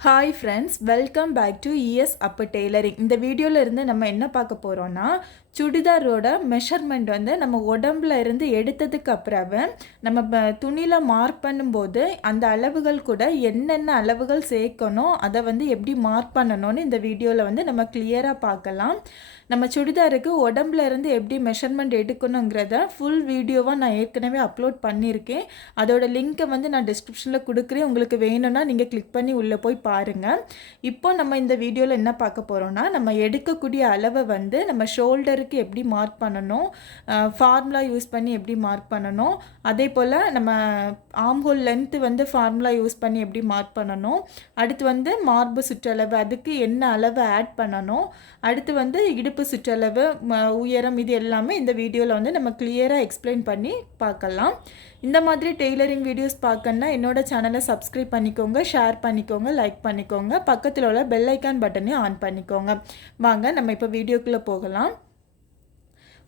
Hi friends welcome back to ES அப்போ tailoring இந்த வீடியோவில் இருந்து நம்ம என்ன பார்க்க போகிறோன்னா சுடிதாரோட மெஷர்மெண்ட் வந்து நம்ம உடம்புல இருந்து எடுத்ததுக்கு அப்புறம் நம்ம ப- துணியில் மார்க் பண்ணும்போது அந்த அளவுகள் கூட என்னென்ன அளவுகள் சேர்க்கணும் அதை வந்து எப்படி மார்க் பண்ணணும்னு இந்த வீடியோவில் வந்து நம்ம கிளியராக பார்க்கலாம். நம்ம சுடிதாருக்கு உடம்புல இருந்து எப்படி மெஷர்மெண்ட் எடுக்கணுங்கிறத ஃபுல் வீடியோவாக நான் ஏற்கனவே அப்லோட் பண்ணியிருக்கேன். அதோட லிங்க்கை வந்து நான் டிஸ்கிரிப்ஷனில் கொடுக்குறேன். உங்களுக்கு வேணும்னா நீங்கள் கிளிக் பண்ணி உள்ளே போய் பாருங்கள் இப்போ நம்ம இந்த வீடியோவில் என்ன பார்க்க போகிறோம்னா நம்ம எடுக்கக்கூடிய அளவை வந்து நம்ம ஷோல்டருக்கு எப்படி மார்க் பண்ணணும் ஃபார்முலா யூஸ் பண்ணி எப்படி மார்க் பண்ணணும் அதே போல் நம்ம ஆம்ஹோல் லென்த்து வந்து ஃபார்முலா யூஸ் பண்ணி எப்படி மார்க் பண்ணணும் அடுத்து வந்து மார்பு சுற்றளவு அதுக்கு என்ன அளவு ஆட் பண்ணணும் அடுத்து வந்து இடுப்பு சுற்றளவு ம- உயரம் இது எல்லாமே இந்த வீடியோவில் வந்து நம்ம கிளியராக எக்ஸ்பிளைன் பண்ணி பார்க்கலாம். இந்த மாதிரி டெய்லரிங் வீடியோஸ் பார்க்கணுன்னா என்னோடய சேனலை சப்ஸ்கிரைப் பண்ணிக்கோங்க ஷேர் பண்ணிக்கோங்க லைக் பண்ணிக்கோங்க பக்கத்தில் உள்ள பெல் ஐக்கான் பட்டனையும் ஆன் பண்ணிக்கோங்க. வாங்க நம்ம இப்போ வீடியோக்குள்ளே போகலாம்.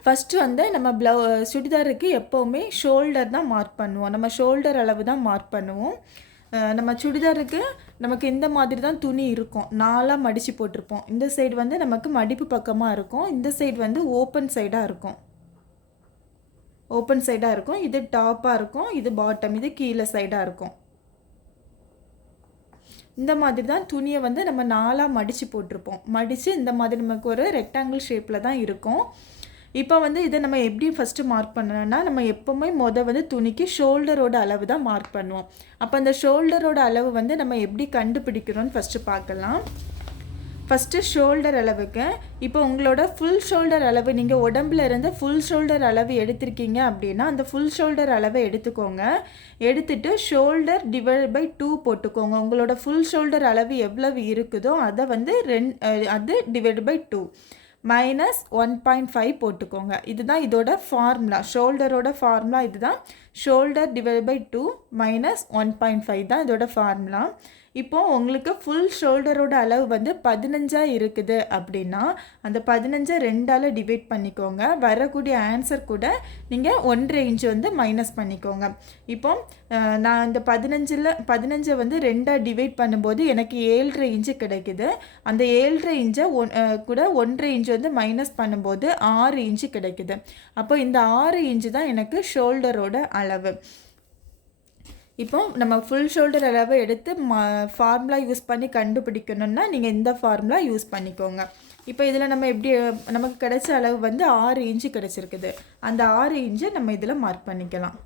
ஃபஸ்ட்டு வந்து நம்ம ப்ளவு சுடிதாருக்கு எப்போவுமே ஷோல்டர் தான் மார்க் பண்ணுவோம். நம்ம ஷோல்டர் அளவு தான் மார்க் பண்ணுவோம். நம்ம சுடிதாருக்கு நமக்கு இந்த மாதிரி தான் துணி இருக்கும். நாலாக மடித்து போட்டிருப்போம். இந்த சைடு வந்து நமக்கு மடிப்பு பக்கமாக இருக்கும். இந்த சைடு வந்து ஓப்பன் சைடாக இருக்கும். ஓப்பன் சைடாக இருக்கும். இது டாப்பாக இருக்கும். இது பாட்டம் இது கீழே சைடாக இருக்கும். இந்த மாதிரி தான் துணியை வந்து நம்ம நாலாக மடித்து போட்டிருப்போம். மடித்து இந்த மாதிரி நமக்கு ஒரு ரெக்டாங்கிள் ஷேப்பில் தான் இருக்கும். இப்போ வந்து இதை நம்ம எப்படி ஃபஸ்ட்டு மார்க் பண்ணணும்னா நம்ம எப்போவுமே மொதல் வந்து துணிக்கு ஷோல்டரோட அளவு தான் மார்க் பண்ணுவோம். அப்போ அந்த ஷோல்டரோட அளவு வந்து நம்ம எப்படி கண்டுபிடிக்கிறோன்னு ஃபஸ்ட்டு பார்க்கலாம். ஃபஸ்ட்டு ஷோல்டர் அளவுக்கு இப்போ உங்களோட ஃபுல் ஷோல்டர் அளவு நீங்கள் உடம்புல இருந்து ஃபுல் ஷோல்டர் அளவு எடுத்திருக்கீங்க அப்படின்னா அந்த ஃபுல் ஷோல்டர் அளவை எடுத்துக்கோங்க. எடுத்துட்டு ஷோல்டர் டிவைட் பை டூ போட்டுக்கோங்க. உங்களோட ஃபுல் ஷோல்டர் அளவு எவ்வளவு இருக்குதோ அதை வந்து ரெண் அது divide by two minus one point five போட்டுக்கோங்க. இதுதான் இதோட ஃபார்முலா ஷோல்டரோட ஃபார்முலா இதுதான். Shoulder divide by two minus one point five தான் இதோட ஃபார்முலா இப்போது உங்களுக்கு ஃபுல் ஷோல்டரோட அளவு வந்து பதினஞ்சாக இருக்குது அப்படின்னா அந்த பதினஞ்சை ரெண்டால் டிவைட் பண்ணிக்கோங்க. வரக்கூடிய ஆன்சர் கூட நீங்கள் ஒன்றரை இன்ச் வந்து மைனஸ் பண்ணிக்கோங்க. இப்போ நான் இந்த பதினஞ்சில் பதினஞ்சை வந்து ரெண்டாக டிவைட் பண்ணும்போது எனக்கு ஏழரை இன்ச்சு கிடைக்குது. அந்த ஏழரை இன்ச்சை ஒன் கூட ஒன்றரை இன்ச் வந்து மைனஸ் பண்ணும்போது ஆறு இன்ச்சு கிடைக்குது. அப்போ இந்த ஆறு இன்ச்சு தான் எனக்கு ஷோல்டரோட அளவு. இப்போ நம்ம ஃபுல் ஷோல்டர் அளவை எடுத்து மா ஃபார்முலா யூஸ் பண்ணி கண்டுபிடிக்கணும்னா நீங்கள் இந்த ஃபார்முலா யூஸ் பண்ணிக்கோங்க. இப்போ இதில் நம்ம எப்படி நமக்கு கிடைச்ச அளவு வந்து ஆறு இன்ச்சு கிடச்சிருக்குது. அந்த ஆறு இன்ச்சை நம்ம இதில் மார்க் பண்ணிக்கலாம்.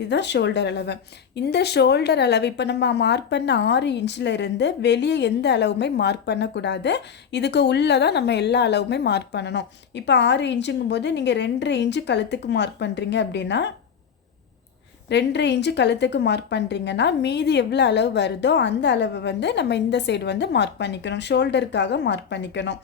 இதுதான் ஷோல்டர் அளவு. இந்த ஷோல்டர் அளவு இப்போ நம்ம மார்க் பண்ண ஆறு இன்ச்சில் இருந்து வெளியே எந்த அளவுமே மார்க் பண்ணக்கூடாது. இதுக்கு உள்ளே தான் நம்ம எல்லா அளவுமே மார்க் பண்ணணும். இப்போ ஆறு இன்ச்சுங்கும் போது நீங்கள் ரெண்டரை இன்ச்சு கழுத்துக்கு மார்க் பண்ணுறீங்க அப்படின்னா ரெண்டரை இன்ச்சு கழுத்துக்கு மார்க் பண்ணுறீங்கன்னா மீதி எவ்வளோ அளவு வருதோ அந்த அளவு வந்து நம்ம இந்த சைடு வந்து மார்க் பண்ணிக்கணும். ஷோல்டருக்காக மார்க் பண்ணிக்கணும்.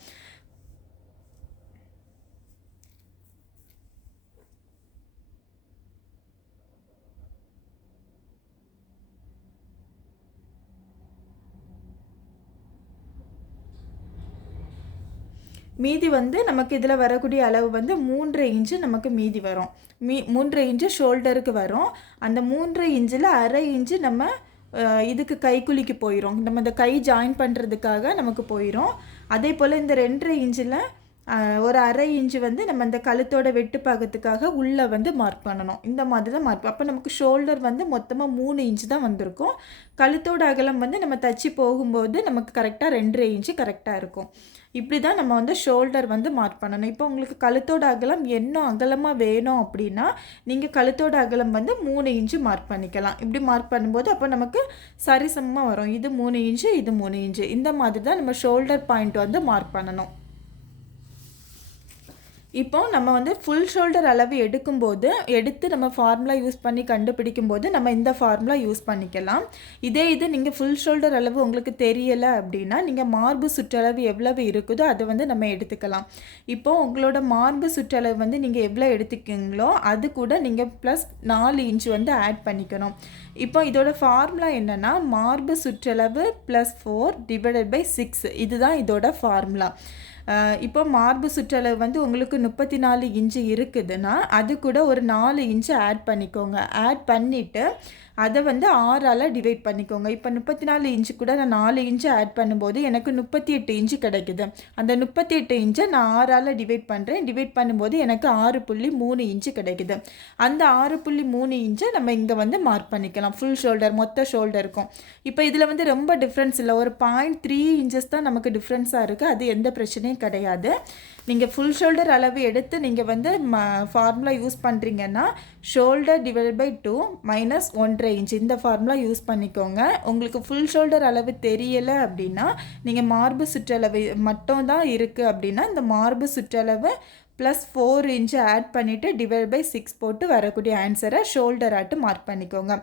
மீதி வந்து நமக்கு இதில் வரக்கூடிய அளவு வந்து மூன்றரை இன்ச்சு நமக்கு மீதி வரும். மீ மூன்றரை இன்ச்சு ஷோல்டருக்கு வரும். அந்த மூன்றரை இன்ச்சில் அரை இன்ச்சு நம்ம இதுக்கு கைக்குலிக்கு போயிடும் நம்ம இந்த கை ஜாயின் பண்ணுறதுக்காக நமக்கு போயிடும் அதே போல் இந்த ரெண்டரை இன்ச்சில் ஒரு அரை இன்ச்சு வந்து நம்ம இந்த கழுத்தோட வெட்டு பாகத்துக்காக உள்ளே வந்து மார்க் பண்ணணும். இந்த மாதிரி தான் மார்க் அப்போ நமக்கு ஷோல்டர் வந்து மொத்தமாக மூணு இன்ச்சு தான் வந்திருக்கும். கழுத்தோட அகலம் வந்து நம்ம தச்சு போகும்போது நமக்கு கரெக்டாக ரெண்டரை இன்ச்சு கரெக்டாக இருக்கும். இப்படி தான் நம்ம வந்து ஷோல்டர் வந்து மார்க் பண்ணணும். இப்போ உங்களுக்கு கழுத்தோட அகலம் என்ன அகலமாக வேணும் அப்படின்னா நீங்கள் கழுத்தோட அகலம் வந்து மூணு இன்ச்சு மார்க் பண்ணிக்கலாம். இப்படி மார்க் பண்ணும்போது அப்போ நமக்கு சரிசமமாக வரும். இது மூணு இன்ச்சு இது மூணு இன்ச்சு. இந்த மாதிரி தான் நம்ம ஷோல்டர் பாயிண்ட் வந்து மார்க் பண்ணணும். இப்போ நம்ம வந்து ஃபுல் ஷோல்டர் அளவு எடுக்கும்போது எடுத்து நம்ம ஃபார்முலா யூஸ் பண்ணி கண்டுபிடிக்கும் போது நம்ம இந்த ஃபார்முலா யூஸ் பண்ணிக்கலாம். இதே இது நீங்கள் ஃபுல் ஷோல்டர் அளவு உங்களுக்கு தெரியலை அப்படின்னா நீங்கள் மார்பு சுற்றளவு எவ்வளவு இருக்குதோ அதை வந்து நம்ம எடுத்துக்கலாம். இப்போ உங்களோட மார்பு சுற்றளவு வந்து நீங்கள் எவ்வளோ எடுத்துக்கிங்களோ அது கூட நீங்கள் ப்ளஸ் நாலு இன்ச் வந்து ஆட் பண்ணிக்கணும். இப்போ இதோட ஃபார்முலா என்னென்னா மார்பு சுற்றளவு plus four divided by six இதுதான் இதோட ஃபார்முலா இப்போ மார்பு சுற்றளவு வந்து உங்களுக்கு முப்பத்தி நாலு இன்ச்சு இருக்குதுன்னா அது கூட ஒரு நாலு இன்ச்சு ஆட் பண்ணிக்கோங்க. ஆட் பண்ணிவிட்டு அதை வந்து ஆறால் டிவைட் பண்ணிக்கோங்க. இப்போ முப்பத்தி நாலு இன்ச்சு கூட நான் நாலு இன்ச்சு ஆட் பண்ணும்போது எனக்கு முப்பத்தி எட்டு இன்ச்சு கிடைக்குது. அந்த முப்பத்தி எட்டு இன்ச்சை நான் ஆறால் டிவைட் பண்ணுறேன் டிவைட் பண்ணும்போது எனக்கு ஆறு புள்ளி மூணு இன்ச்சு கிடைக்குது. அந்த ஆறு புள்ளி மூணு இன்ச்சை நம்ம இங்கே வந்து மார்க் பண்ணிக்கலாம். ஃபுல் ஷோல்டர் மொத்த ஷோல்டருக்கும் இப்போ இதில் வந்து ரொம்ப டிஃப்ரென்ஸ் இல்லை. ஒரு பாயிண்ட் த்ரீ இன்ச்சஸ் தான் நமக்கு டிஃப்ரென்ஸாக இருக்குது அது எந்த பிரச்சனையும் கிடையாது. நீங்கள் ஃபுல் ஷோல்டர் அளவு எடுத்து நீங்கள் வந்து ம ஃபார்முலா யூஸ் பண்ணுறீங்கன்னா shoulder divide by two minus ஒன்றரை இன்ச் இந்த ஃபார்முலா யூஸ் பண்ணிக்கோங்க. உங்களுக்கு ஃபுல் ஷோல்டர் அளவு தெரியலை அப்படின்னா நீங்கள் மார்பு சுற்றளவு மட்டும் தான் இருக்குது அப்படின்னா இந்த மார்பு சுற்றளவு ப்ளஸ் ஃபோர் இன்ச்சு ஆட் பண்ணிவிட்டு டிவைட் பை சிக்ஸ் போட்டு வரக்கூடிய ஆன்சரை ஷோல்டர் ஆட்டு மார்க் பண்ணிக்கோங்க.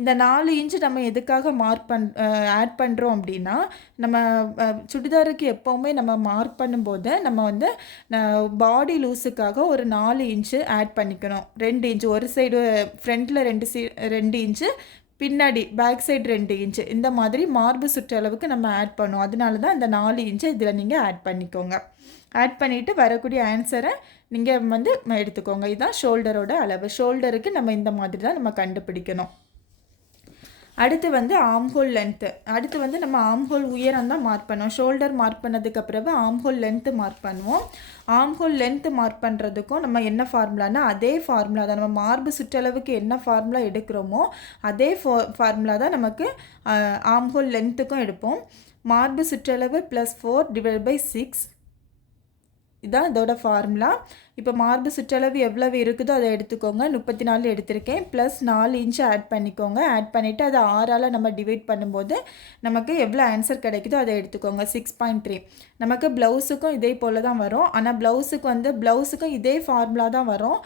இந்த நாலு இன்ச்சு நம்ம எதுக்காக மார்க் பண் ஆட் பண்ணுறோம் அப்படின்னா நம்ம சுடிதாருக்கு எப்போவுமே நம்ம மார்க் பண்ணும்போது நம்ம வந்து பாடி லூஸுக்காக ஒரு நாலு இன்ச்சு ஆட் பண்ணிக்கணும். ரெண்டு இன்ச்சு ஒரு சைடு ஃப்ரண்ட்டில் ரெண்டு சி ரெண்டு இன்ச்சு பின்னாடி பேக் சைடு ரெண்டு இன்ச்சு இந்த மாதிரி மார்பு சுற்றளவுக்கு நம்ம ஆட் பண்ணுவோம் அதனால தான் அந்த நாலு இன்ச்சு இதில் நீங்கள் ஆட் பண்ணிக்கோங்க. ஆட் பண்ணிவிட்டு வரக்கூடிய ஆன்சரை நீங்கள் வந்து எடுத்துக்கோங்க. இதுதான் ஷோல்டரோட அளவு. ஷோல்டருக்கு நம்ம இந்த மாதிரி தான் நம்ம கண்டுபிடிக்கணும். அடுத்து வந்து ஆம்ஹோல் லென்த்து அடுத்து வந்து நம்ம ஆம்ஹோல் உயரம் தான் மார்க் பண்ணுவோம். ஷோல்டர் மார்க் பண்ணதுக்கு பிறகு ஆம்ஹோல் லென்த்து மார்க் பண்ணுவோம். ஆம்ஹோல் லென்த்து மார்க் பண்ணுறதுக்கும் நம்ம என்ன ஃபார்முலானா அதே ஃபார்முலா தான். நம்ம மார்பு சுற்றளவுக்கு என்ன ஃபார்முலா எடுக்கிறோமோ அதே ஃபோ ஃபார்முலா தான் நமக்கு ஆம்ஹோல் லென்த்துக்கும் எடுப்போம். மார்பு சுற்றளவு plus four divide by six இதான் இதோட ஃபார்முலா இப்போ மார்பு சுற்றளவு எவ்வளவு இருக்குதோ அதை எடுத்துக்கோங்க. முப்பத்தி நாலு எடுத்திருக்கேன். ப்ளஸ் நாலு இன்ச்சு ஆட் பண்ணிக்கோங்க. ஆட் பண்ணிவிட்டு அதை ஆறால் நம்ம டிவைட் பண்ணும்போது நமக்கு எவ்வளோ ஆன்சர் கிடைக்குதோ அதை எடுத்துக்கோங்க. சிக்ஸ் பாயிண்ட் த்ரீ நமக்கு ப்ளவுஸுக்கும் இதே போல் தான் வரும். ஆனால் ப்ளவுஸுக்கு வந்து ப்ளவுஸுக்கும் இதே ஃபார்முலா தான் வரும்.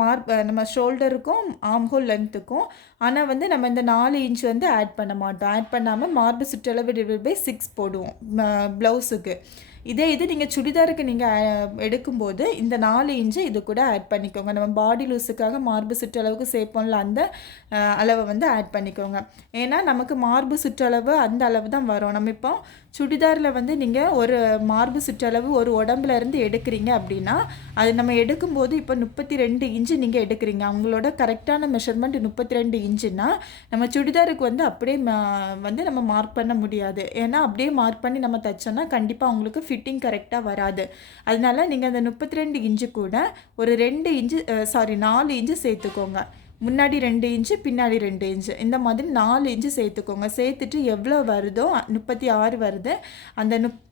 மார்க் நம்ம ஷோல்டருக்கும் ஆம்ஹோல் லென்த்துக்கும் ஆனால் வந்து நம்ம இந்த நாலு இன்ச் வந்து ஆட் பண்ண மாட்டோம். ஆட் பண்ணாமல் மார்பு சுற்றளவு டிவைட் பை சிக்ஸ் போடுவோம். ப்ளவுஸுக்கு இதே இது நீங்கள் சுடிதாருக்கு நீங்கள் எடுக்கும்போது இந்த நாலு இன்ச்சு இது கூட ஆட் பண்ணிக்கோங்க. நம்ம பாடி லூஸுக்காக மார்பு சுற்றளவுக்கு சேர்ப்போம்ல அந்த அளவை வந்து ஆட் பண்ணிக்கோங்க. ஏன்னா நமக்கு மார்பு சுற்றளவு அந்த அளவு தான் வரும். நம்ம இப்போ சுடிதாரில் வந்து நீங்கள் ஒரு மார்பு சுற்றளவு ஒரு உடம்புல இருந்து எடுக்கிறீங்க அப்படின்னா அது நம்ம எடுக்கும்போது இப்போ முப்பத்தி ரெண்டு இன்ச்சு நீங்கள் எடுக்கிறீங்க. அவங்களோட கரெக்டான மெஷர்மெண்ட் முப்பத்தி ரெண்டு இன்ச்சுன்னா நம்ம சுடிதாருக்கு வந்து அப்படியே ம- வந்து நம்ம மார்க் பண்ண முடியாது. ஏன்னா அப்படியே மார்க் பண்ணி நம்ம தைச்சோன்னா கண்டிப்பாக அவங்களுக்கு ஃபிட்டிங் கரெக்டாக வராது. அதனால நீங்கள் அந்த முப்பத்தி ரெண்டு இன்ச்சு கூட ஒரு ரெண்டு இன்ச்சு சாரி நாலு இன்ச்சு சேர்த்துக்கோங்க. முன்னாடி ரெண்டு இன்ச்சு பின்னாடி ரெண்டு இன்ச்சு இந்த மாதிரி நாலு இன்ச்சு சேர்த்துக்கோங்க. சேர்த்துட்டு எவ்வளோ வருதோ முப்பத்தி ஆறு வருது. அந்த நுப்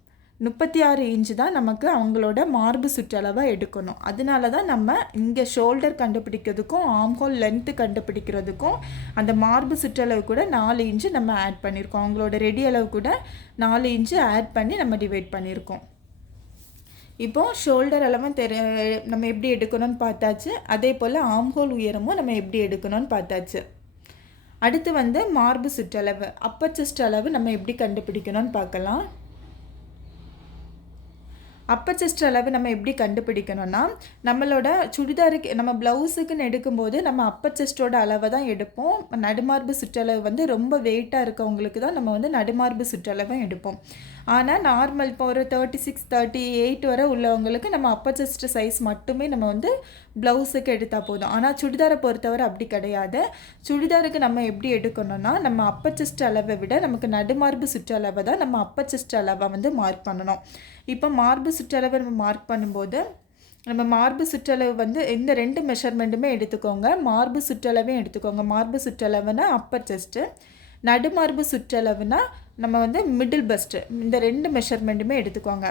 முப்பத்தி ஆறு இன்ச்சு தான் நமக்கு அவங்களோட மார்பு சுற்றளவை எடுக்கணும். அதனால தான் நம்ம இங்கே ஷோல்டர் கண்டுபிடிக்கிறதுக்கும் ஆம்ஹோல் லென்த்து கண்டுபிடிக்கிறதுக்கும் அந்த மார்பு சுற்றளவு கூட நாலு இன்ச்சு நம்ம ஆட் பண்ணியிருக்கோம் அவங்களோட ரெடி அளவு கூட நாலு இன்ச்சு ஆட் பண்ணி நம்ம டிவைட் பண்ணியிருக்கோம் இப்போ ஷோல்டர் அளவும் தெரி நம்ம எப்படி எடுக்கணும்னு பார்த்தாச்சு. அதே போல் ஆம்ஹோல் உயரமும் நம்ம எப்படி எடுக்கணும்னு பார்த்தாச்சு. அடுத்து வந்து மார்பு சுற்றளவு அப்பர் செஸ்ட் அளவு நம்ம எப்படி கண்டுபிடிக்கணும்னு பார்க்கலாம். அப்பர் செஸ்ட் அளவு நம்ம எப்படி கண்டுபிடிக்கணும்னா நம்மளோட சுடிதாருக்கு நம்ம ப்ளவுஸுக்குன்னு எடுக்கும்போது நம்ம அப்பர் செஸ்ட்டோட அளவை தான் எடுப்போம். நடுமார்பு சுற்றளவு வந்து ரொம்ப வெயிட்டாக இருக்கவங்களுக்கு தான் நம்ம வந்து நடுமார்பு சுற்றளவும் எடுப்போம். ஆனால் நார்மல் இப்போ ஒரு தேர்ட்டி சிக்ஸ் தேர்ட்டி எயிட் வரை உள்ளவங்களுக்கு நம்ம அப்பர் செஸ்ட் சைஸ் மட்டுமே நம்ம வந்து ப்ளவுஸுக்கு எடுத்தால் போதும். ஆனால் சுடிதாரை பொறுத்தவரை அப்படி கிடையாது. சுடிதாருக்கு நம்ம எப்படி எடுக்கணும்னா நம்ம அப்பர் செஸ்ட் அளவை விட நமக்கு நடுமார்பு சுற்றளவை தான் நம்ம அப்பர் செஸ்ட் அளவை வந்து மார்க் பண்ணணும். இப்போ மார்பு சுற்றளவை நம்ம மார்க் பண்ணும்போது நம்ம மார்பு சுற்றளவு வந்து இந்த ரெண்டு மெஷர்மெண்ட்டுமே எடுத்துக்கோங்க. மார்பு சுற்றளவையும் எடுத்துக்கோங்க. மார்பு சுற்றளவுனா அப்பர் செஸ்ட்டு நடுமார்பு சுற்றளவுனா நம்ம வந்து மிடில் பஸ்ட்டு இந்த ரெண்டு மெஷர்மெண்ட்டுமே எடுத்துக்கோங்க.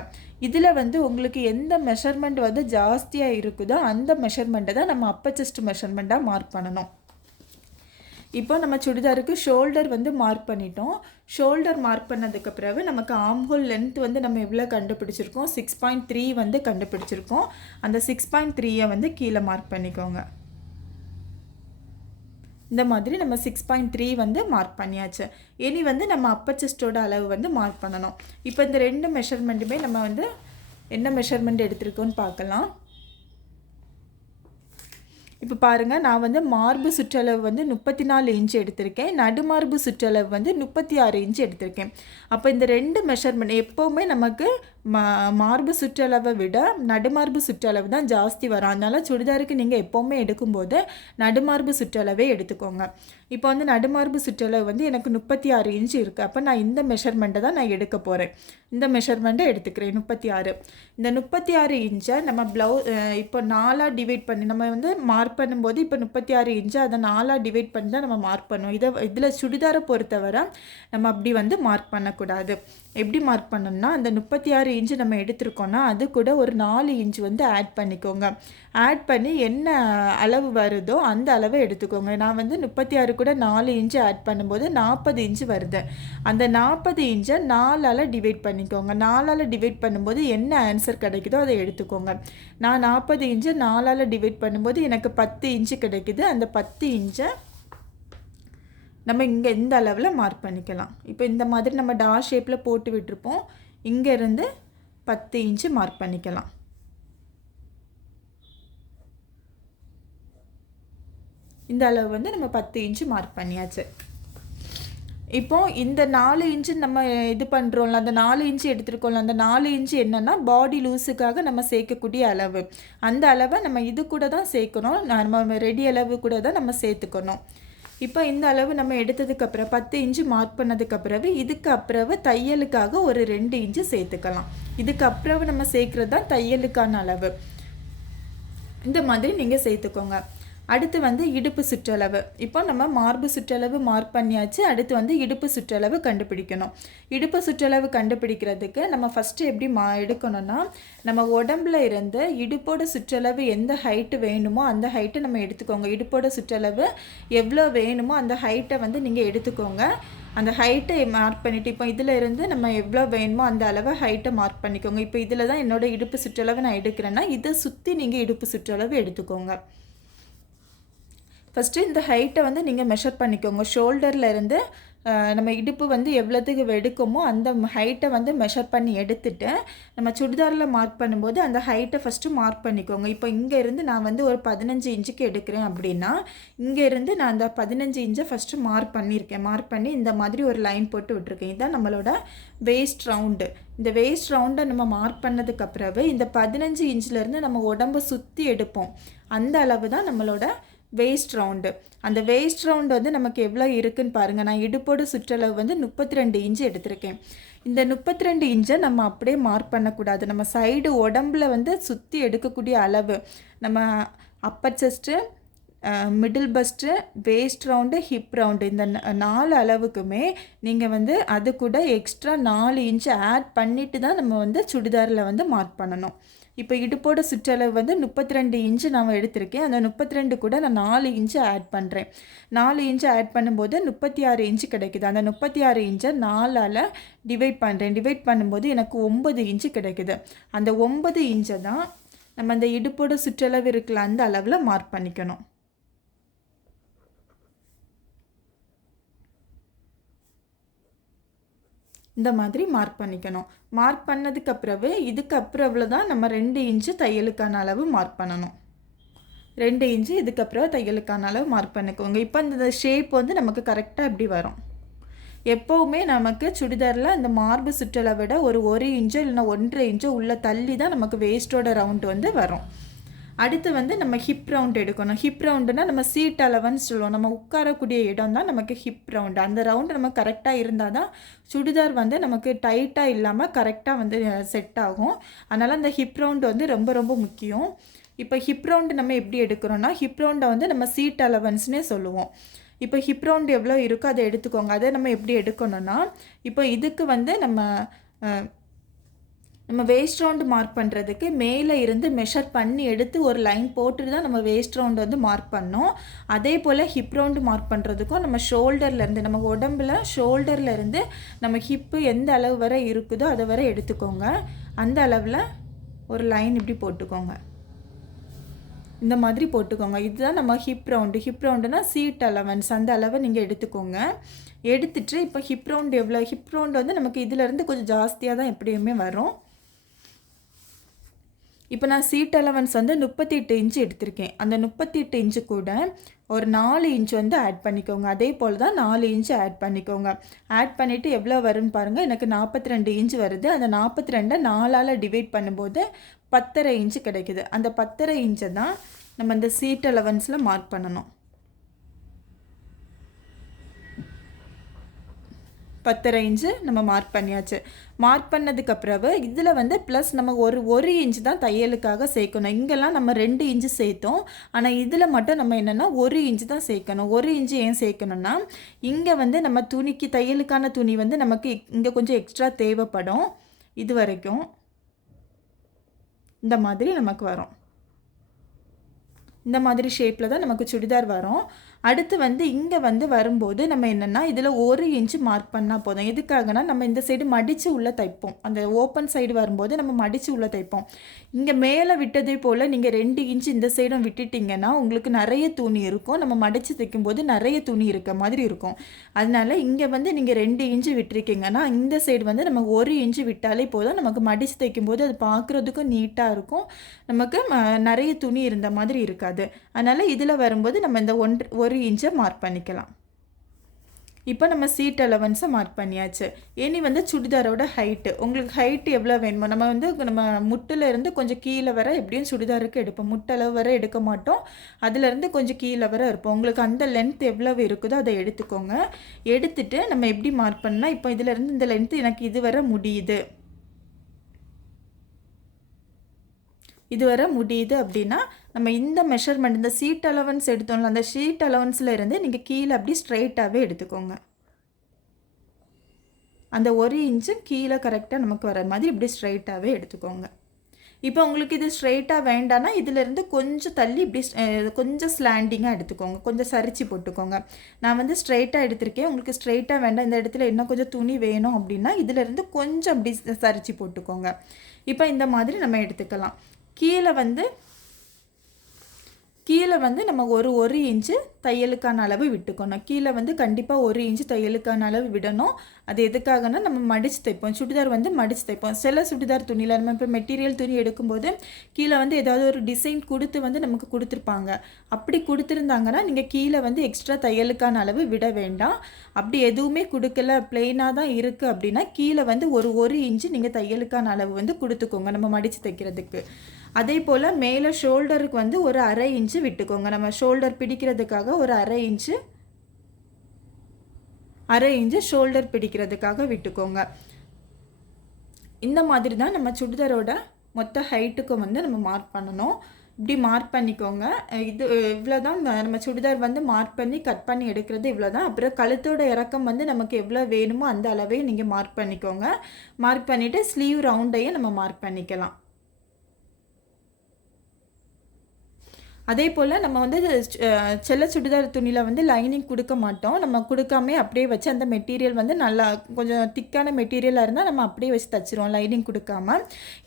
இதில் வந்து உங்களுக்கு எந்த மெஷர்மெண்ட் வந்து ஜாஸ்தியாக இருக்குதோ அந்த மெஷர்மெண்ட்டை தான் நம்ம அப்பர் செஸ்ட் மெஷர்மெண்ட்டாக மார்க் பண்ணணும். இப்போ நம்ம சுடிதாருக்கு ஷோல்டர் வந்து மார்க் பண்ணிட்டோம். ஷோல்டர் மார்க் பண்ணதுக்கு பிறகு நமக்கு ஆம்ஹோல் லென்த் வந்து நம்ம எவ்வளோ கண்டுபிடிச்சிருக்கோம்? சிக்ஸ் பாயிண்ட் த்ரீ வந்து கண்டுபிடிச்சிருக்கோம். அந்த சிக்ஸ் பாயிண்ட் த்ரீயை வந்து கீழே மார்க் பண்ணிக்கோங்க. இந்த மாதிரி நம்ம சிக்ஸ் பாயிண்ட் த்ரீ வந்து மார்க் பண்ணியாச்சு. இனி வந்து நம்ம அப்பர் செஸ்டோட அளவு வந்து மார்க் பண்ணணும். இப்போ இந்த ரெண்டு மெஷர்மெண்ட்டுமே நம்ம வந்து என்ன மெஷர்மெண்ட் எடுத்திருக்கோன்னு பார்க்கலாம். இப்போ பாருங்கள் நான் வந்து மார்பு சுற்றளவு வந்து முப்பத்தி நாலு இன்ச்சு எடுத்திருக்கேன். நடுமார்பு சுற்றளவு வந்து முப்பத்தி ஆறு இன்ச் எடுத்திருக்கேன். அப்போ இந்த ரெண்டு மெஷர்மெண்ட் எப்போவுமே நமக்கு மா மார்பு சுற்றளவை விட நடுமார்பு சுற்றளவு தான் ஜாஸ்தி வரும். அதனால் சுடிதாருக்கு நீங்கள் எப்போவுமே எடுக்கும்போது நடுமார்பு சுற்றளவே எடுத்துக்கோங்க. இப்போ வந்து நடுமார்பு சுற்றளவு வந்து எனக்கு முப்பத்தி ஆறு இன்ச்சு இருக்குது அப்போ நான் இந்த மெஷர்மெண்ட்டை தான் நான் எடுக்க போகிறேன் இந்த மெஷர்மெண்ட்டை எடுத்துக்கிறேன் முப்பத்தி ஆறு இந்த முப்பத்தி ஆறு இன்ச்சை நம்ம ப்ளவு இப்போ நாலாக டிவைட் பண்ணி நம்ம வந்து மார்க் பண்ணும்போது இப்போ முப்பத்தி ஆறு இன்ச்சை அதை நாலாக டிவைட் பண்ணி தான் நம்ம மார்க் பண்ணுவோம். இதை இதில் சுடிதாரை பொறுத்தவரை நம்ம அப்படி வந்து மார்க் பண்ணக்கூடாது. எப்படி மார்க் பண்ணணும்னா அந்த முப்பத்தி ஆறு இன்ச்சு நம்ம எடுத்திருக்கோம்னா அது கூட ஒரு நாலு இன்ச்சு வந்து ஆட் பண்ணிக்கோங்க. ஆட் பண்ணி என்ன அளவு வருதோ அந்த அளவை எடுத்துக்கோங்க. நான் வந்து முப்பத்தி ஆறு கூட நாலு இன்ச்சு ஆட் பண்ணும்போது நாற்பது இன்ச்சு வருது. அந்த நாற்பது இன்ச்சை நாலால் டிவைட் பண்ணிக்கோங்க. நாலால் டிவைட் பண்ணும்போது என்ன ஆன்சர் கிடைக்குதோ அதை எடுத்துக்கோங்க. நான் நாற்பது இன்ச்சு நாலால் டிவைட் பண்ணும்போது எனக்கு பத்து இன்ச்சு கிடைக்குது. அந்த பத்து இன்ச்சை நம்ம இங்கே இந்த அளவில் மார்க் பண்ணிக்கலாம். இப்போ இந்த மாதிரி நம்ம டா ஷேப்பில் போட்டு விட்டுருப்போம். இங்கேருந்து பத்து இன்ச்சு மார்க் பண்ணிக்கலாம். இந்த அளவு வந்து நம்ம பத்து இன்ச்சு மார்க் பண்ணியாச்சு. இப்போ இந்த நாலு இன்ச்சு நம்ம இது பண்ணுறோம்ல அந்த நாலு இன்ச்சு எடுத்துருக்கோம்ல அந்த நாலு இன்ச்சு என்னென்னா பாடி லூஸுக்காக நம்ம சேர்க்கக்கூடிய அளவு. அந்த அளவை நம்ம இது கூட தான் சேர்க்கணும். நம்ம ரெடி அளவு கூட தான் நம்ம சேர்த்துக்கணும். இப்போ இந்த அளவு நம்ம எடுத்ததுக்கு பத்து இன்ச்சு மார்க் பண்ணதுக்கு பிறகு இதுக்கு அப்புறவு தையலுக்காக ஒரு ரெண்டு இன்ச்சு சேர்த்துக்கலாம். இதுக்கு அப்புறவு நம்ம சேர்க்குறது தான் தையலுக்கான அளவு. இந்த மாதிரி நீங்கள் சேர்த்துக்கோங்க. அடுத்து வந்து இடுப்பு சுற்றளவு. இப்போ நம்ம மார்பு சுற்றளவு மார்க் பண்ணியாச்சு அடுத்து வந்து இடுப்பு சுற்றளவு கண்டுபிடிக்கணும். இடுப்பு சுற்றளவு கண்டுபிடிக்கிறதுக்கு நம்ம ஃபஸ்ட்டு எப்படி மா எடுக்கணும்னா நம்ம உடம்புல இருந்து இடுப்போட சுற்றளவு எந்த ஹைட்டு வேணுமோ அந்த ஹைட்டை நம்ம எடுத்துக்கோங்க. இடுப்போட சுற்றளவு எவ்வளோ வேணுமோ அந்த ஹைட்டை வந்து நீங்கள் எடுத்துக்கோங்க. அந்த ஹைட்டை மார்க் பண்ணிவிட்டு இப்போ இதில் இருந்து நம்ம எவ்வளோ வேணுமோ அந்த அளவை ஹைட்டை மார்க் பண்ணிக்கோங்க. இப்போ இதில் தான் என்னோடய இடுப்பு சுற்றளவு நான் எடுக்கிறேன்னா இதை சுற்றி நீங்கள் இடுப்பு சுற்றளவு எடுத்துக்கோங்க. ஃபஸ்ட்டு இந்த ஹைட்டை வந்து நீங்கள் மெஷர் பண்ணிக்கோங்க. ஷோல்டரில் இருந்து நம்ம இடுப்பு வந்து எவ்வளோத்துக்கு எடுக்குமோ அந்த ஹைட்டை வந்து மெஷர் பண்ணி எடுத்துட்டு நம்ம சுடிதாரில் மார்க் பண்ணும்போது அந்த ஹைட்டை ஃபஸ்ட்டு மார்க் பண்ணிக்கோங்க. இப்போ இங்கே இருந்து நான் வந்து ஒரு பதினஞ்சு இன்ச்சுக்கு எடுக்கிறேன் அப்படின்னா இங்கேருந்து நான் அந்த பதினஞ்சு இன்ச்சை ஃபஸ்ட்டு மார்க் பண்ணியிருக்கேன். மார்க் பண்ணி இந்த மாதிரி ஒரு லைன் போட்டு விட்ருக்கேன் இதுதான் நம்மளோட வேஸ்ட் ரவுண்டு இந்த வேஸ்ட் ரவுண்டை நம்ம மார்க் பண்ணதுக்கு பிறகு இந்த பதினஞ்சு இன்ச்சிலேருந்து நம்ம உடம்பை சுற்றி எடுப்போம். அந்த அளவு தான் நம்மளோட வேஸ்ட் ரவுண்டு அந்த வேஸ்ட் ரவுண்டு வந்து நமக்கு எவ்வளோ இருக்குதுன்னு பாருங்கள் நான் இடுப்போடு சுற்றளவு வந்து முப்பத்தி ரெண்டு இன்ச்சு எடுத்திருக்கேன். இந்த முப்பத்தி ரெண்டு இன்ச்சை நம்ம அப்படியே மார்க் பண்ணக்கூடாது. நம்ம சைடு உடம்புல வந்து சுற்றி எடுக்கக்கூடிய அளவு. நம்ம upper chest middle bust waist round hip round இந்த நாலு அளவுக்குமே நீங்கள் வந்து அது கூட எக்ஸ்ட்ரா நாலு இன்ச்சு ஆட் பண்ணிவிட்டு தான் நம்ம வந்து சுடிதாரில் வந்து மார்க் பண்ணணும். இப்போ இடுப்போட சுற்றளவு வந்து முப்பத்தி ரெண்டு இன்ச்சு நான் எடுத்திருக்கேன். அந்த முப்பத்தி ரெண்டு கூட நான் நாலு இன்ச்சு ஆட் பண்ணுறேன் நாலு இன்ச்சு ஆட் பண்ணும்போது முப்பத்தி ஆறு இன்ச்சு கிடைக்குது. அந்த முப்பத்தி ஆறு இன்ச்சை நாலால் டிவைட் பண்ணுறேன் டிவைட் பண்ணும்போது எனக்கு ஒம்பது இன்ச்சு கிடைக்குது. அந்த ஒம்பது இன்ச்சை தான் நம்ம அந்த இடுப்போட சுற்றளவு இருக்கல அந்த அளவில் மார்க் பண்ணிக்கணும். இந்த மாதிரி மார்க் பண்ணிக்கணும். மார்க் பண்ணதுக்கு அப்புறவு இதுக்கு அப்புறவுல தான் நம்ம ரெண்டு இன்ச்சு தையலுக்கான அளவு மார்க் பண்ணணும். ரெண்டு இன்ச்சு இதுக்கப்புறம் தையலுக்கான அளவு மார்க் பண்ணிக்கோங்க. இப்போ இந்த ஷேப் வந்து நமக்கு கரெக்டாக எப்படி வரும்? எப்போவுமே நமக்கு சுடிதாரில் அந்த மார்பு சுற்றலை விட ஒரு ஒரு இன்ச்சோ இல்லைன்னா ஒன்றரை இன்ச்சோ உள்ளே தள்ளி தான் நமக்கு வேஸ்ட்டோட ரவுண்ட் வந்து வரும். அடுத்து வந்து நம்ம ஹிப் ரவுண்ட் எடுக்கணும். ஹிப் ரவுண்டுனா நம்ம சீட் அளவுன்னு சொல்லுவோம். நம்ம உட்காரக்கூடிய இடம் தான் நமக்கு ஹிப் ரவுண்டு அந்த ரவுண்டு நம்ம கரெக்டாக இருந்தால் தான் சுடிதார் வந்து நமக்கு டைட்டாக இல்லாமல் கரெக்டாக வந்து செட் ஆகும். அதனால் அந்த ஹிப் ரவுண்டு வந்து ரொம்ப ரொம்ப முக்கியம். இப்போ ஹிப் ரவுண்டு நம்ம எப்படி எடுக்கிறோன்னா ஹிப் ரவுண்டை வந்து நம்ம சீட் அலவன்ஸ்னே சொல்லுவோம். இப்போ ஹிப் ரவுண்டு எவ்வளோ இருக்கோ அதை எடுத்துக்கோங்க. அதை நம்ம எப்படி எடுக்கணும்னா இப்போ இதுக்கு வந்து நம்ம நம்ம வேஸ்ட் ரவுண்டு மார்க் பண்ணுறதுக்கு மேலே இருந்து மெஷர் பண்ணி எடுத்து ஒரு லைன் போட்டுட்டு தான் நம்ம வேஸ்ட் ரவுண்டு வந்து மார்க் பண்ணோம். அதே போல் ஹிப் ரவுண்டு மார்க் பண்ணுறதுக்கும் நம்ம ஷோல்டர்லேருந்து நம்ம உடம்புல ஷோல்டர்லேருந்து நம்ம ஹிப்பு எந்த அளவு வரை இருக்குதோ அதை வரை எடுத்துக்கோங்க. அந்த அளவில் ஒரு லைன் இப்படி போட்டுக்கோங்க. இந்த மாதிரி போட்டுக்கோங்க. இதுதான் நம்ம ஹிப் ரவுண்டு ஹிப் ரவுண்டுனா சீட் அலவன்ஸ் அந்த அளவை நீங்கள் எடுத்துக்கோங்க. எடுத்துட்டு இப்போ ஹிப் ரவுண்டு எவ்வளோ ஹிப் ரவுண்டு வந்து நமக்கு இதிலேருந்து கொஞ்சம் ஜாஸ்தியாக தான் எப்படியுமே வரும். இப்போ நான் சீட் அலவன்ஸ் வந்து முப்பத்தி எட்டு இன்ச்சு எடுத்திருக்கேன். அந்த முப்பத்தி எட்டு இன்ச்சு கூட ஒரு நாலு இன்ச் வந்து ஆட் பண்ணிக்கோங்க. அதே போல் தான் நாலு இன்ச்சு ஆட் பண்ணிக்கோங்க. ஆட் பண்ணிவிட்டு எவ்வளோ வரும்னு பாருங்கள் எனக்கு நாற்பத்தி ரெண்டு இன்ச் வருது. அந்த நாற்பத்தி ரெண்டை நாலால் டிவைட் பண்ணும்போது பத்தரை இன்ச்சு கிடைக்குது. அந்த பத்தரை இன்ச்சை தான் நம்ம இந்த சீட் அலவன்ஸில் மார்க் பண்ணணும். பத்தரை இன்ச்சு நம்ம மார்க் பண்ணியாச்சு. மார்க் பண்ணதுக்கு பிறகு இதில் வந்து ப்ளஸ் நம்ம ஒரு ஒரு இன்ச்சு தான் தையலுக்காக சேர்க்கணும். இங்கெல்லாம் நம்ம ரெண்டு இன்ச்சு சேர்த்தோம். ஆனால் இதில் மட்டும் நம்ம என்னென்னா ஒரு இன்ச்சு தான் சேர்க்கணும். ஒரு இன்ச்சு ஏன் சேர்க்கணும்னா இங்கே வந்து நம்ம துணிக்கு தையலுக்கான துணி வந்து நமக்கு இங்கே கொஞ்சம் எக்ஸ்ட்ரா தேவைப்படும். இது வரைக்கும் இந்த மாதிரி நமக்கு வரும். இந்த மாதிரி ஷேப்பில் தான் நமக்கு சுடிதார் வரும். அடுத்து வந்து இங்கே வந்து வரும்போது நம்ம என்னென்னா இதில் ஒரு இன்ச்சு மார்க் பண்ணால் போதும். எதுக்காகனா நம்ம இந்த சைடு மடித்து உள்ளே தைப்போம். அந்த ஓப்பன் சைடு வரும்போது நம்ம மடித்து உள்ளே தைப்போம். இங்கே மேலே விட்டதே போல் நீங்கள் ரெண்டு இன்ச்சு இந்த சைடும் விட்டுட்டிங்கன்னா உங்களுக்கு நிறைய துணி இருக்கும். நம்ம மடித்து தைக்கும்போது நிறைய துணி இருக்க மாதிரி இருக்கும். அதனால இங்கே வந்து நீங்கள் ரெண்டு இன்ச்சு விட்டுருக்கீங்கன்னா இந்த சைடு வந்து நம்ம ஒரு இன்ச்சு விட்டாலே போதும். நமக்கு மடித்து தைக்கும்போது அது பார்க்குறதுக்கும் நீட்டாக இருக்கும். நமக்கு நிறைய துணி இருந்த மாதிரி இருக்காது. அதனால் இதில் வரும்போது நம்ம இந்த ஒன்று ஒரு ஒரு இன்ச்சை மார்க் பண்ணிக்கலாம். இப்போ நம்ம சீட் அலவன்ஸை மார்க் பண்ணியாச்சு. இனி வந்து சுடிதாரோட ஹைட்டு உங்களுக்கு ஹைட்டு எவ்வளோ வேணுமோ நம்ம வந்து நம்ம முட்டில் இருந்து கொஞ்சம் கீழே வர எப்படியும் சுடிதாருக்கு எடுப்போம். முட்டளவு வர எடுக்க மாட்டோம். அதுலேருந்து கொஞ்சம் கீழே வர இருப்போம். உங்களுக்கு அந்த லென்த் எவ்வளவு இருக்குதோ அதை எடுத்துக்கோங்க. எடுத்துட்டு நம்ம எப்படி மார்க் பண்ணால் இப்போ இதிலேருந்து இந்த லென்த்து எனக்கு இது வர முடியுது. இதுவரை முடியுது அப்படின்னா நம்ம இந்த மெஷர்மெண்ட் இந்த சீட் அலவன்ஸ் எடுத்தோம்ல அந்த ஷீட் அலவன்ஸில் இருந்து நீங்கள் கீழே அப்படி ஸ்ட்ரைட்டாகவே எடுத்துக்கோங்க. அந்த ஒரு இன்ச்சும் கீழே கரெக்டாக நமக்கு வர மாதிரி இப்படி ஸ்ட்ரைட்டாகவே எடுத்துக்கோங்க. இப்போ உங்களுக்கு இது ஸ்ட்ரைட்டாக வேண்டாம்னா இதிலேருந்து கொஞ்சம் தள்ளி இப்படி கொஞ்சம் ஸ்லாண்டிங்காக எடுத்துக்கோங்க. கொஞ்சம் சரிச்சு போட்டுக்கோங்க. நான் வந்து ஸ்ட்ரைட்டாக எடுத்திருக்கேன். உங்களுக்கு ஸ்ட்ரைட்டாக வேண்டாம். இந்த இடத்துல இன்னும் கொஞ்சம் துணி வேணும் அப்படின்னா இதிலேருந்து கொஞ்சம் அப்படி சரிச்சு போட்டுக்கோங்க. இப்போ இந்த மாதிரி நம்ம எடுத்துக்கலாம். கீழே வந்து கீழே வந்து நம்ம ஒரு ஒரு இன்ச்சு தையலுக்கான அளவு விட்டுக்கணும். கீழே வந்து கண்டிப்பாக ஒரு இன்ச்சு தையலுக்கான அளவு விடணும். அது எதுக்காகனா நம்ம மடித்து தைப்போம். சுடிதார் வந்து மடித்து தைப்போம். சில சுடிதார் துணியில் நம்ம இப்போ மெட்டீரியல் துணி எடுக்கும்போது கீழே வந்து ஏதாவது ஒரு டிசைன் கொடுத்து வந்து நமக்கு கொடுத்துருப்பாங்க. அப்படி கொடுத்துருந்தாங்கன்னா நீங்கள் கீழே வந்து எக்ஸ்ட்ரா தையலுக்கான அளவு விட வேண்டாம். அப்படி எதுவுமே கொடுக்கல பிளெயினாக தான் இருக்குது அப்படின்னா கீழே வந்து ஒரு ஒரு இன்ச்சு நீங்கள் தையலுக்கான அளவு வந்து கொடுத்துக்கோங்க நம்ம மடித்து தைக்கிறதுக்கு. அதே போல் மேலே ஷோல்டருக்கு வந்து ஒரு அரை இன்ச்சு விட்டுக்கோங்க. நம்ம ஷோல்டர் பிடிக்கிறதுக்காக ஒரு அரை இன்ச்சு அரை இன்ச்சு ஷோல்டர் பிடிக்கிறதுக்காக விட்டுக்கோங்க. இந்த மாதிரி தான் நம்ம சுடிதாரோட மொத்த ஹைட்டுக்கும் வந்து நம்ம மார்க் பண்ணணும். இப்படி மார்க் பண்ணிக்கோங்க. இது இவ்வளோ தான் நம்ம சுடிதார் வந்து மார்க் பண்ணி கட் பண்ணி எடுக்கிறது இவ்வளோ தான் அப்புறம் கழுத்தோட இறக்கம் வந்து நமக்கு எவ்வளோ வேணுமோ அந்த அளவையும் நீங்கள் மார்க் பண்ணிக்கோங்க. மார்க் பண்ணிவிட்டு ஸ்லீவ் ரவுண்டையும் நம்ம மார்க் பண்ணிக்கலாம். அதே போல் நம்ம வந்து செல்ல சுடிதார் துணியில் வந்து லைனிங் கொடுக்க மாட்டோம். நம்ம கொடுக்காம அப்படியே வச்சு அந்த மெட்டீரியல் வந்து நல்லா கொஞ்சம் திக்கான மெட்டீரியலாக இருந்தால் நம்ம அப்படியே வச்சு தைச்சிருவோம் லைனிங் கொடுக்காம.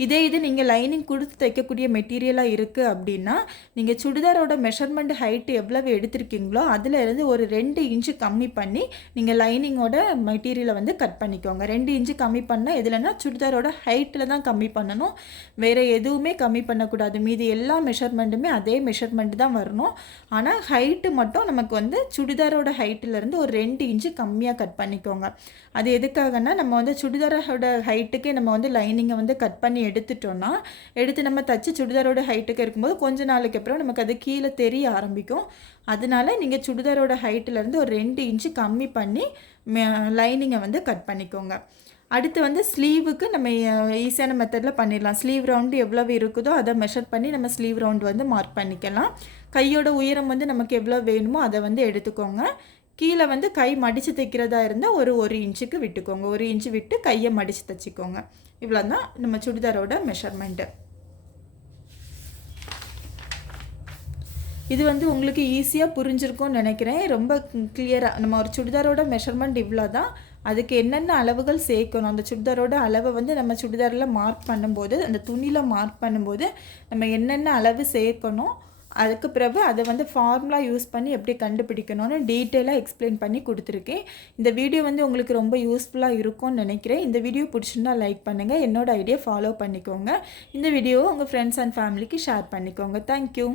இதே இது நீங்கள் லைனிங் கொடுத்து தைக்கக்கூடிய மெட்டீரியலாக இருக்குது அப்படின்னா நீங்கள் சுடிதாரோட மெஷர்மெண்ட் ஹைட்டு எவ்வளவு எடுத்திருக்கீங்களோ அதில் இருந்து ஒரு ரெண்டு இன்ச்சு கம்மி பண்ணி நீங்கள் லைனிங்கோட மெட்டீரியலை வந்து கட் பண்ணிக்கோங்க. ரெண்டு இன்ச்சு கம்மி பண்ணால் எதுலன்னா சுடிதாரோட ஹைட்டில் தான் கம்மி பண்ணணும். வேறு எதுவுமே கம்மி பண்ணக்கூடாது. மீதி எல்லா மெஷர்மெண்ட்டுமே அதே மெஷர் மெஷர்மெண்ட் தான் வரணும். ஆனால் ஹைட்டு மட்டும் நமக்கு வந்து சுடிதாரோட ஹைட்டிலேருந்து ஒரு ரெண்டு இன்ச்சு கம்மியாக கட் பண்ணிக்கோங்க. அது எதுக்காகனா நம்ம வந்து சுடிதாரோட ஹைட்டுக்கே நம்ம வந்து லைனிங்கை வந்து கட் பண்ணி எடுத்துட்டோன்னா எடுத்து நம்ம தச்சு சுடிதாரோட ஹைட்டுக்கு இருக்கும்போது கொஞ்ச நாளைக்கு அப்புறம் நமக்கு அது கீழே தெரிய ஆரம்பிக்கும். அதனால நீங்கள் சுடிதாரோட ஹைட்டிலேருந்து ஒரு ரெண்டு இன்ச்சு கம்மி பண்ணி லைனிங்கை வந்து கட் பண்ணிக்கோங்க. அடுத்து வந்து ஸ்லீவுக்கு நம்ம ஈஸியான மெத்தடில் பண்ணிடலாம். ஸ்லீவ் ரவுண்டு எவ்வளவு இருக்குதோ அதை மெஷர் பண்ணி நம்ம ஸ்லீவ் ரவுண்டு வந்து மார்க் பண்ணிக்கலாம். கையோட உயரம் வந்து நமக்கு எவ்வளோ வேணுமோ அதை வந்து எடுத்துக்கோங்க. கீழே வந்து கை மடித்து தைக்கிறதா இருந்தால் ஒரு ஒரு இன்ச்சுக்கு விட்டுக்கோங்க. ஒரு இன்ச்சு விட்டு கையை மடித்து தைச்சிக்கோங்க. இவ்வளோ தான் நம்ம சுடிதாரோட மெஷர்மெண்ட்டு இது வந்து உங்களுக்கு ஈஸியாக புரிஞ்சிருக்கும்னு நினைக்கிறேன். ரொம்ப கிளியராக நம்ம ஒரு சுடிதாரோட மெஷர்மெண்ட் இவ்வளோ தான் அதுக்கு என்னென்ன அளவுகள் சேர்க்கணும்? அந்த சுடிதாரோட அளவை வந்து நம்ம சுடிதாரில் மார்க் பண்ணும்போது அந்த துணியில் மார்க் பண்ணும்போது நம்ம என்னென்ன அளவு சேர்க்கணும்? அதுக்கு பிறகு அதை வந்து ஃபார்முலா யூஸ் பண்ணி எப்படி கண்டுபிடிக்கணும்னு டீட்டெயிலாக எக்ஸ்பிளைன் பண்ணி கொடுத்துருக்கேன். இந்த வீடியோ வந்து உங்களுக்கு ரொம்ப யூஸ்ஃபுல்லாக இருக்கும்னு நினைக்கிறேன். இந்த வீடியோ பிடிச்சிருந்தா லைக் பண்ணுங்கள் என்னோடய ஐடியா ஃபாலோ பண்ணிக்கோங்க. இந்த வீடியோவை உங்கள் ஃப்ரெண்ட்ஸ் அண்ட் ஃபேமிலிக்கு ஷேர் பண்ணிக்கோங்க. Thank you